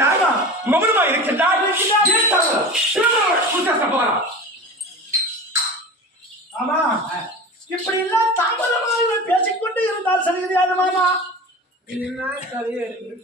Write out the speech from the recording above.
இருக்கின்றாய், மௌனமா இருக்கின்றாய். ஆமா, இப்படி எல்லாம் தாமதமாக பேசிக்கொண்டு இருந்தால் சரியாது மாமா. என்ன சரியா இருக்கு.